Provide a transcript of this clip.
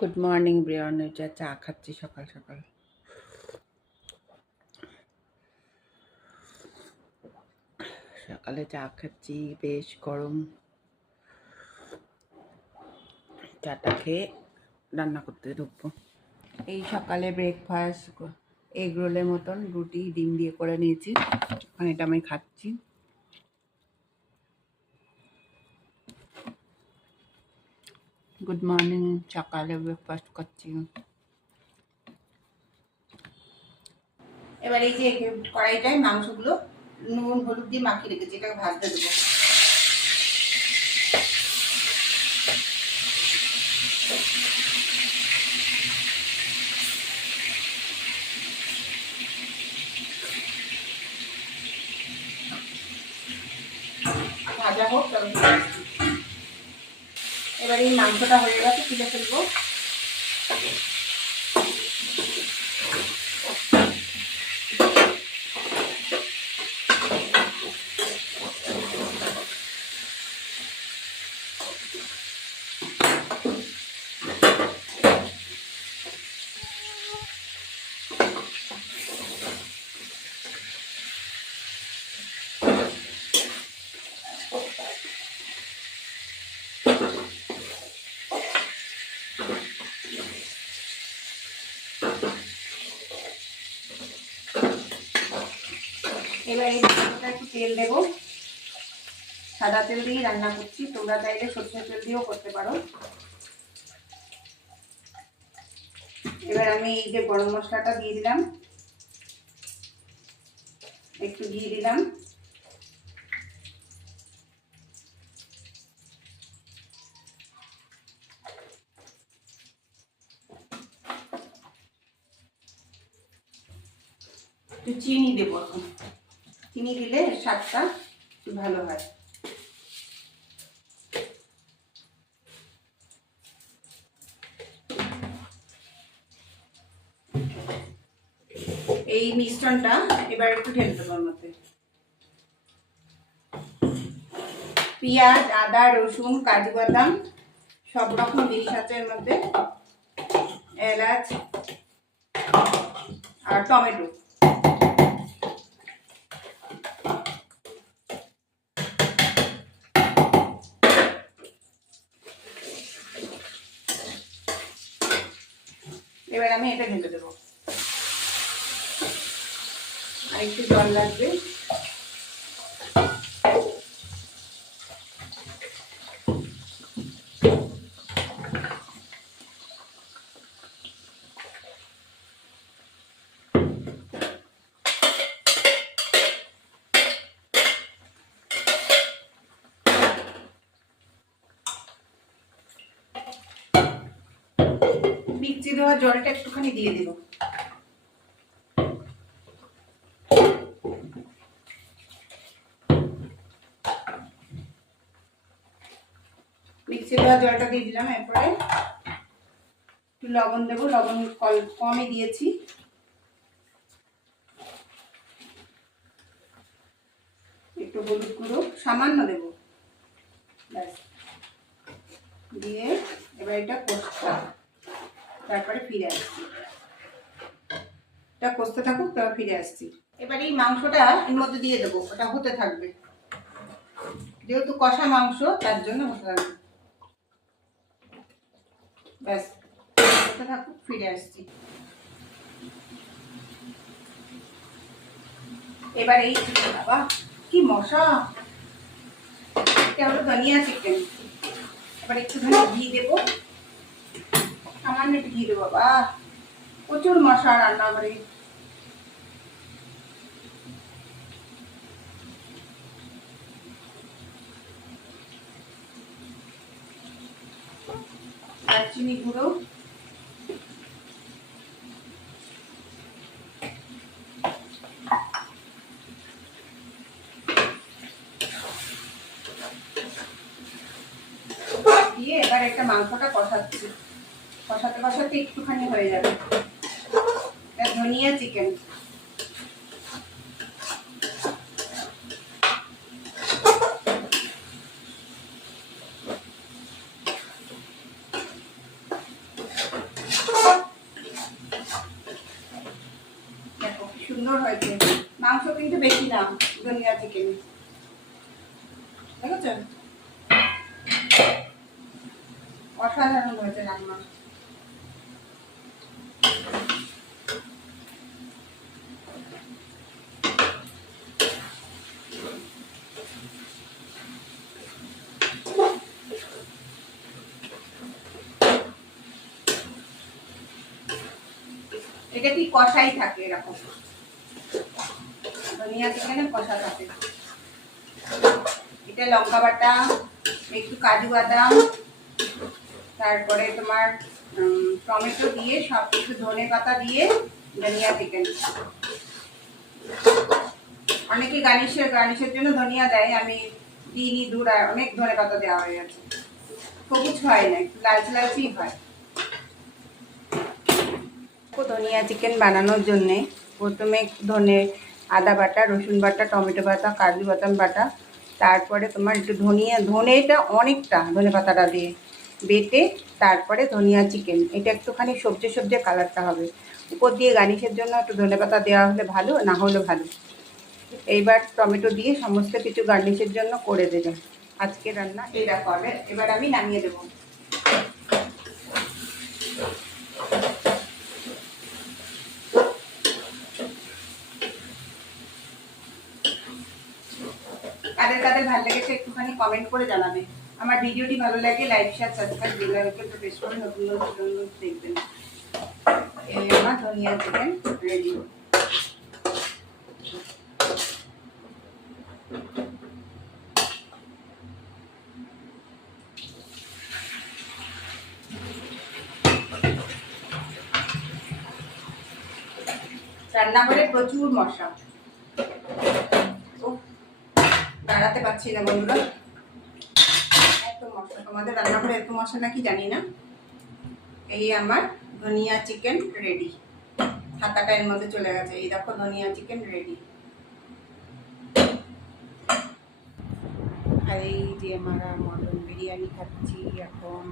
Good morning Brian, এটা চা খাচ্ছি সকাল সকাল। সকালে চা খাচ্ছি, বেশ গরম। চাটা খেয়ে রান্না করতে ঢুকবো। এই সকালে ব্রেকফাস্ট এগ রোলের মতন রুটি ডিম দিয়ে করে নিয়েছি, এখন এটা আমি খাচ্ছি। গুড মর্নিং, সকালে ব্রেকফাস্ট করছি। এবার এই যে কড়াইটায় মাংসগুলো নুন হলুদ দিয়ে মাখিয়ে রেখেছি, এটাকে ভাজতে দেবো। ভাজা হোক তবে। এবার এই মাংসটা হয়ে গেছে, তুলে ফেলবো। এবার এই মাংসটা একটু তেল দেবো, সাদা তেল দিয়ে রান্না করছি, তোমরা চাইলে সরষের তেল দিয়েও করতে পারো। এবার আমি এই যে গরম মশলাটা দিয়ে দিলাম, একটু ঘি দিলাম, একটু চিনি দেবো। এখন চিনি দিলে স্বাদটা একটু ভালো হয়। এই মিশ্রণটা এবার একটু ঢেলে দেবো। মধ্যে পেঁয়াজ, আদা, রসুন, কাজু বাদাম সব রকম জিনিস আছে এর মধ্যে, এলাচ আর টমেটো। এবার আমি এটা ঢেলে দেবো, আর একটু জল লাগবে। মিক্সি দেওয়া জলটা একটুখানি দিয়ে দেবো। মিক্সি দেওয়া জলটা দিয়ে দিলাম। এরপরে একটু লবণ দেবো, লবণ কমই দিয়েছি। একটু হলুদ গুঁড়ো সামান্য দেবো, ব্যাস দিয়ে এবার এটা কষতে, তারপরে ফিরে আসছি। এটা কষতে থাকুক, তারপর ফিরে আসছি। এবার এই মাংসটা এর মধ্যে দিয়ে দেবো, ওটা হতে থাকবে, যেহেতু কষা মাংস তার জন্য হতে থাকবে। ব্যাস হতে থাকুক, ফিরে আসছি। এবার এই বাবা কি মশা, এটা হলো ধনিয়া চিকেন। এবার একটুখানি ঘি দেবো, সামান্য একটু ঘি দেবো। বাবা প্রচুর মশা রান্নাঘরে। দারচিনি গুঁড়ো, দিয়ে এবার একটা মাংসটা কষাচ্ছি। কষাতে কষাতে একটুখানি হয়ে যাবে। এটা ধনিয়া চিকেন। সুন্দর হয়েছে। মাংস কিন্তু বেশি না ধনিয়া চিকেন, দেখেছো? অসাধারণ হয়েছে রান্না। এটা কি কষাই থাকে, এরকম ধনিয়া চিকেনে কষা থাকে। এটা লঙ্কা বাটা, একটু কাজু বাদাম, তারপরে তোমার টমেটো দিয়ে সব কিছু, ধনে পাতা দিয়ে ধনিয়া চিকেন। অনেকে গার্নিশের জন্য ধনিয়া দেয়, আমি দিইনি, দূর অনেক ধনে পাতা দেওয়া হয়ে গেছে। সবুজ হয় না, একটু লালচে লালচেই হয়। ধনিয়া চিকেন বানানোর জন্যে প্রথমে আদা বাটা, রসুন বাটা, টমেটো বাটা, কাজু বাদাম বাটা, তারপরে তোমার একটু ধনেটা অনেকটা ধনে পাতাটা দিয়ে বেটে, তারপরে ধনিয়া চিকেন, এটা একটুখানি সবজি কালারটা হবে। উপর দিয়ে গার্নিশের জন্য একটু ধনে পাতা দেওয়া হলে ভালো, না হলে ভালো। এইবার টমেটো দিয়ে সমস্ত কিছু গার্নিশের জন্য করে দেবে। আজকে রান্না এটা করবে। এবার আমি নামিয়ে দেবো। কাদের কাদের ভালো লেগেছে একটুখানি কমেন্ট করে জানাবে। আমার ভিডিওটি ভালো লাগে লাইক, শেয়ার, সাবস্ক্রাইব, বেল আইকনটা প্রেস করে নতুন নতুন দেখবেন। এই আমার ধনিয়া চিকেন রেডি। রান্নাঘরে প্রচুর মশা, দাঁড়াতে পারছি না বন্ধুরা, এত মশা। তোমাদের রান্নাঘরে এত মশা নাকি জানি না। এই আমার ধনিয়া চিকেন রেডি। হাতাটা এর মধ্যে চলে গেছে। এই দেখো ধনিয়া চিকেন রেডি। আর এই যে আমরা মটন বিরিয়ানি খাচ্ছি এখন।